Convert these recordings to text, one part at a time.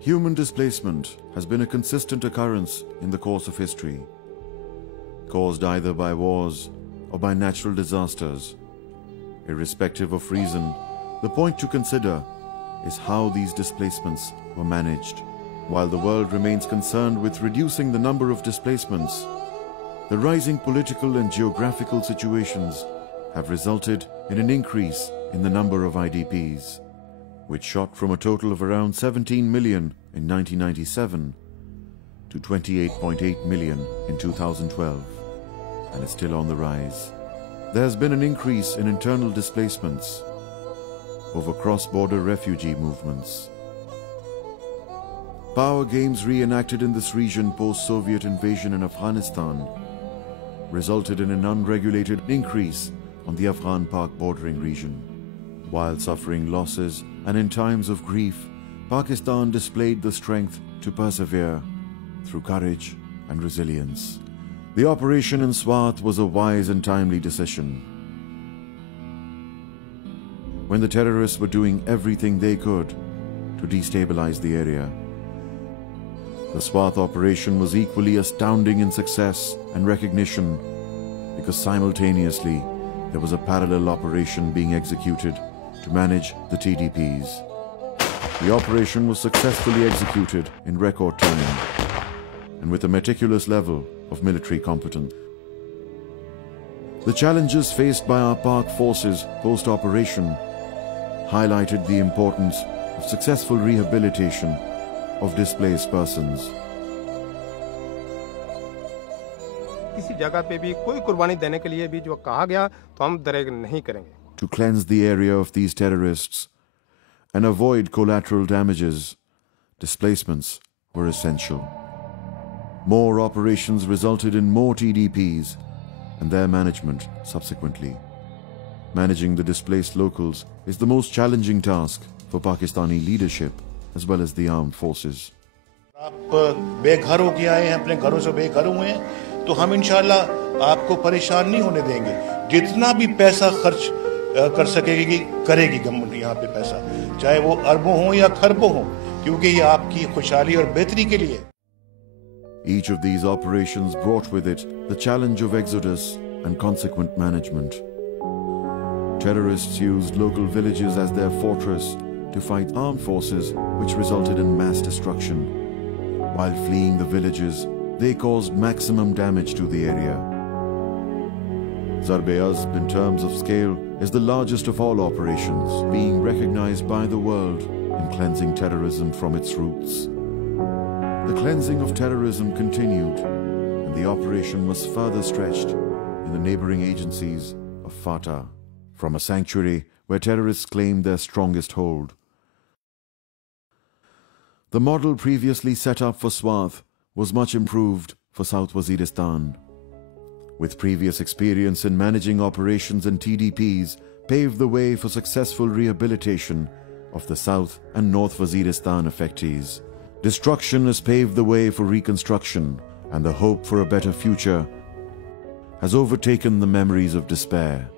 Human displacement has been a consistent occurrence in the course of history, caused either by wars or by natural disasters. Irrespective of reason, the point to consider is how these displacements were managed. While the world remains concerned with reducing the number of displacements, the rising political and geographical situations have resulted in an increase in the number of IDPs, which shot from a total of around 17 million in 1997 to 28.8 million in 2012, and is still on the rise. There has been an increase in internal displacements over cross-border refugee movements. Power games reenacted in this region post-Soviet invasion in Afghanistan resulted in an unregulated increase on the Afghan-Pak bordering region. While suffering losses and in times of grief, Pakistan displayed the strength to persevere through courage and resilience. The operation in Swat was a wise and timely decision. When the terrorists were doing everything they could to destabilize the area, the Swat operation was equally astounding in success and recognition because simultaneously there was a parallel operation being executed to manage the TDPs. The operation was successfully executed in record time and with a meticulous level of military competence. The challenges faced by our Pak forces post-operation highlighted the importance of successful rehabilitation of displaced persons. किसी जगह पे भी कोई कुर्बानी देने के लिए भी जो कहा गया तो हम दरेग नहीं करेंगे. To cleanse the area of these terrorists and avoid collateral damages, displacements were essential. More operations resulted in more TDPs and their management subsequently. Managing the displaced locals is the most challenging task for Pakistani leadership as well as the armed forces. आप बेघर होके आए हैं, अपने घरों से बेघर हुए हैं, तो हम इंशाल्लाह आपको परेशान नहीं होने देंगे. जितना भी पैसा खर्च कर सकेगी करेगी गवर्नमेंट यहाँ पे पैसा, चाहे वो अरबों हो या खरबों हो, क्योंकि ये आपकी खुशहाली और बेहतरी के लिए. Each of these operations brought with it the challenge of exodus and consequent management. Terrorists used local villages as their fortress to fight armed forces, which resulted in mass destruction. While fleeing the villages, they caused maximum damage to the area. Zarb-e-Azb, in terms of scale, is the largest of all operations, being recognized by the world in cleansing terrorism from its roots. The cleansing of terrorism continued, and the operation was further stretched in the neighboring agencies of FATA, from a sanctuary where terrorists claimed their strongest hold. The model previously set up for Swat was much improved for South Waziristan. With previous experience in managing operations and TDPs, paved the way for successful rehabilitation of the South and North Waziristan affectees. Destruction has paved the way for reconstruction, and the hope for a better future has overtaken the memories of despair.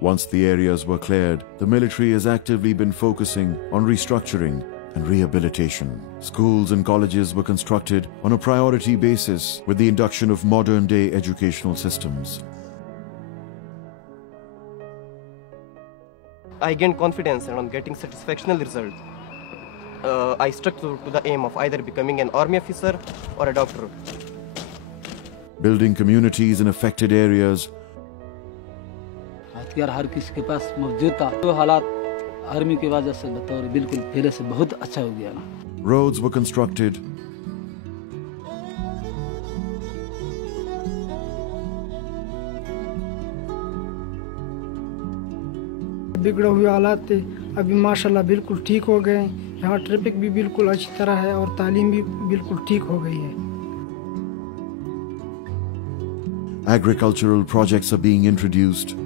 Once the areas were cleared, the military has actively been focusing on restructuring and rehabilitation. Schools and colleges were constructed on a priority basis with the induction of modern-day educational systems. I gained confidence and on getting satisfactory results. I stuck to the aim of either becoming an army officer or a doctor. Building communities in affected areas. हथियार हर किसी के पास मौजूद था, तो हालात army की वजह से बतौर बिल्कुल पहले से बहुत अच्छा हो गया. Roads were constructed. बिगड़े हुए हालात थे, अभी माशाल्लाह बिल्कुल ठीक हो गए. यहाँ ट्रैफिक भी बिल्कुल अच्छी तरह है और तालीम भी बिल्कुल ठीक हो गई है. Agricultural projects are being introduced.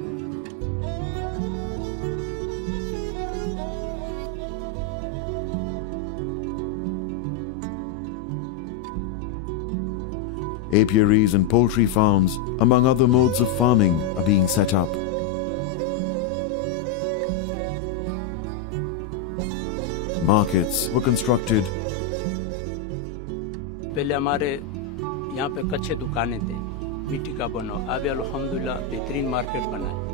Apiaries and poultry farms, among other modes of farming, are being set up. Markets were constructed पहले हमारे यहाँ पे कच्चे दुकानें थे, मिट्टी का बनो, अब अल्हम्दुलिल्लाह बेहतरीन मार्केट बना है।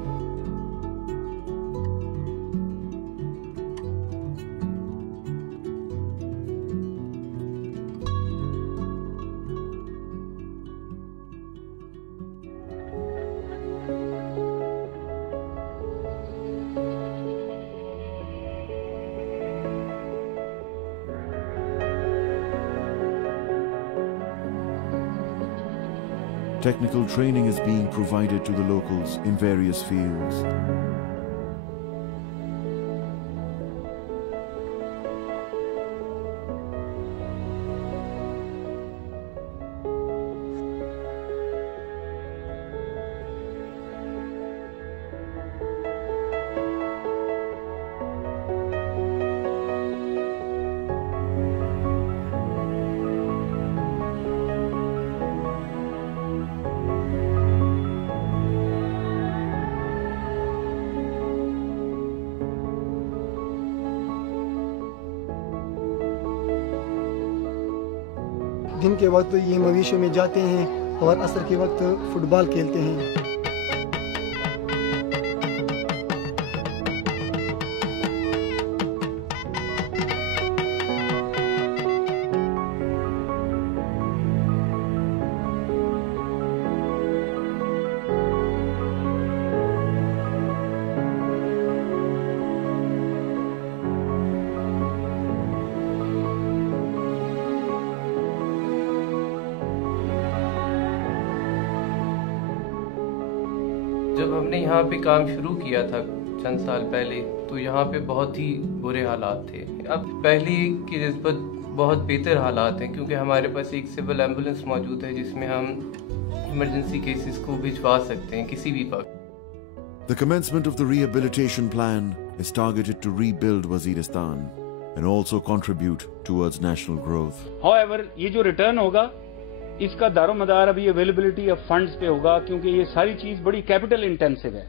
Technical training is being provided to the locals in various fields. दिन के वक्त ये मवेशियों में जाते हैं और असर के वक्त फुटबॉल खेलते हैं। जब हमने यहाँ पे काम शुरू किया था चंद साल पहले, तो यहाँ पे बहुत ही बुरे हालात थे। अब पहले की निस्बत बहुत बेहतर हालात हैं, क्योंकि हमारे पास एक सिविल एम्बुलेंस मौजूद है जिसमें हम इमरजेंसी केसेस को भिजवा सकते हैं किसी भी वक्त। The commencement of the rehabilitation plan is targeted to rebuild Waziristan and also contribute towards national growth. However, ये जो रिटर्न होगा इसका दारोमदार अभी अवेलेबिलिटी ऑफ फंड्स पे होगा, क्योंकि ये सारी चीज बड़ी कैपिटल इंटेंसिव है।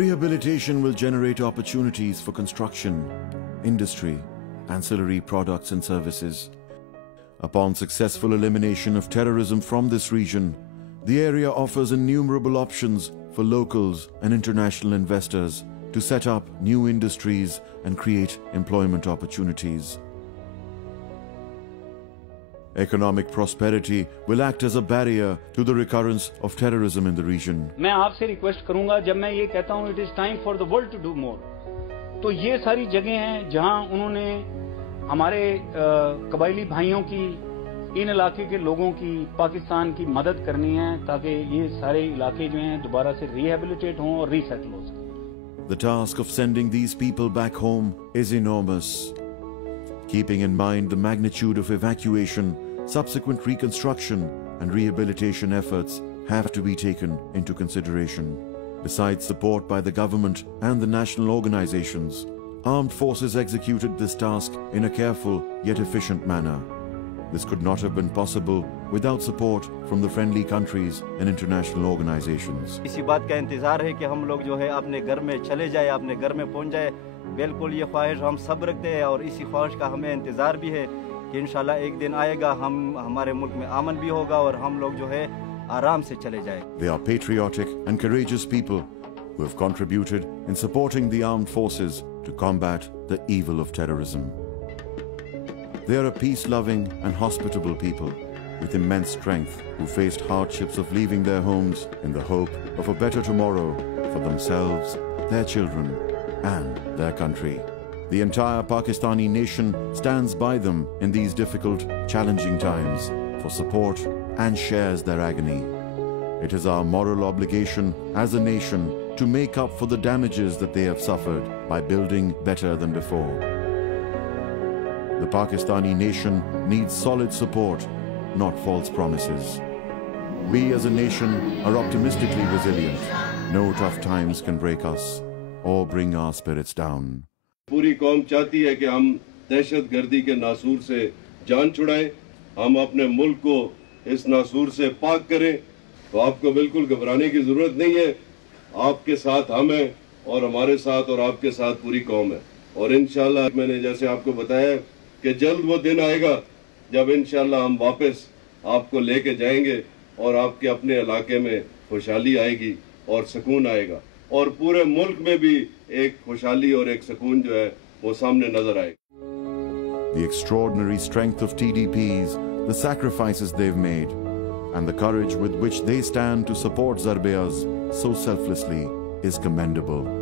Rehabilitation will generate opportunities for construction, industry, ancillary products and services. Upon successful elimination of terrorism from this region, the area offers innumerable options for locals and international investors to set up new industries and create employment opportunities. Economic prosperity will act as a barrier to the recurrence of terrorism in the region. मैं आपसे request करूंगा, जब मैं ये कहता हूँ it is time for the world to do more, तो ये सारी जगह हैं जहां उन्होंने हमारे कबायली भाइयों की, इन इलाके के लोगों की, पाकिस्तान की मदद करनी है ताकि ये सारे इलाके जो हैं दोबारा से रिहेबिलिटेट हों और रीसेटल हो सकें। The task of sending these people back home is enormous. Keeping in mind the magnitude of evacuation, subsequent reconstruction and rehabilitation efforts have to be taken into consideration. Besides support by the government and the national organizations, armed forces executed this task in a careful yet efficient manner. This could not have been possible without support from the friendly countries and international organizations. इसी बात का इंतजार है कि हम लोग जो है अपने घर में चले जाए, अपने घर में पहुंच जाए। बिल्कुल ये ख्वाहिश हम सब रखते हैं और इसी ख्वाहिश का हमें इंतज़ार भी है कि इंशाल्लाह एक दिन आएगा, हमारे मुल्क में अमन भी होगा और हम लोग जो है आराम से चले जाए। They are patriotic and courageous people who have contributed in supporting the armed forces to combat the evil of terrorism. They are a peace-loving and hospitable people with immense strength who faced hardships of leaving their homes in the hope of a better tomorrow for themselves, their children, and their country. The entire Pakistani nation stands by them in these difficult, challenging times for support and shares their agony. It is our moral obligation as a nation to make up for the damages that they have suffered by building better than before. The Pakistani nation needs solid support, not false promises. We as a nation are optimistically resilient. No tough times can break us or bring our spirits down. पूरी कौम चाहती है कि हम दहशतगर्दी के नासूर से जान छुड़ाएं, हम अपने मुल्क को इस नासूर से पाक करें। तो आपको बिल्कुल घबराने की जरूरत नहीं है। आपके साथ हम हैं और हमारे साथ और आपके साथ पूरी कौम है। और इंशाल्लाह मैंने जैसे आपको बताया कि जल्द वो दिन आएगा जब इंशाल्लाह हम वापस आपको लेके जाएंगे और आपके अपने इलाके में खुशहाली आएगी और सुकून आएगा और पूरे मुल्क में भी एक खुशहाली और एक सुकून जो है वो सामने नजर आएगा। The extraordinary strength of TDPs, the sacrifices they've made, and the courage with which they stand to support Zarbeas so selflessly is commendable.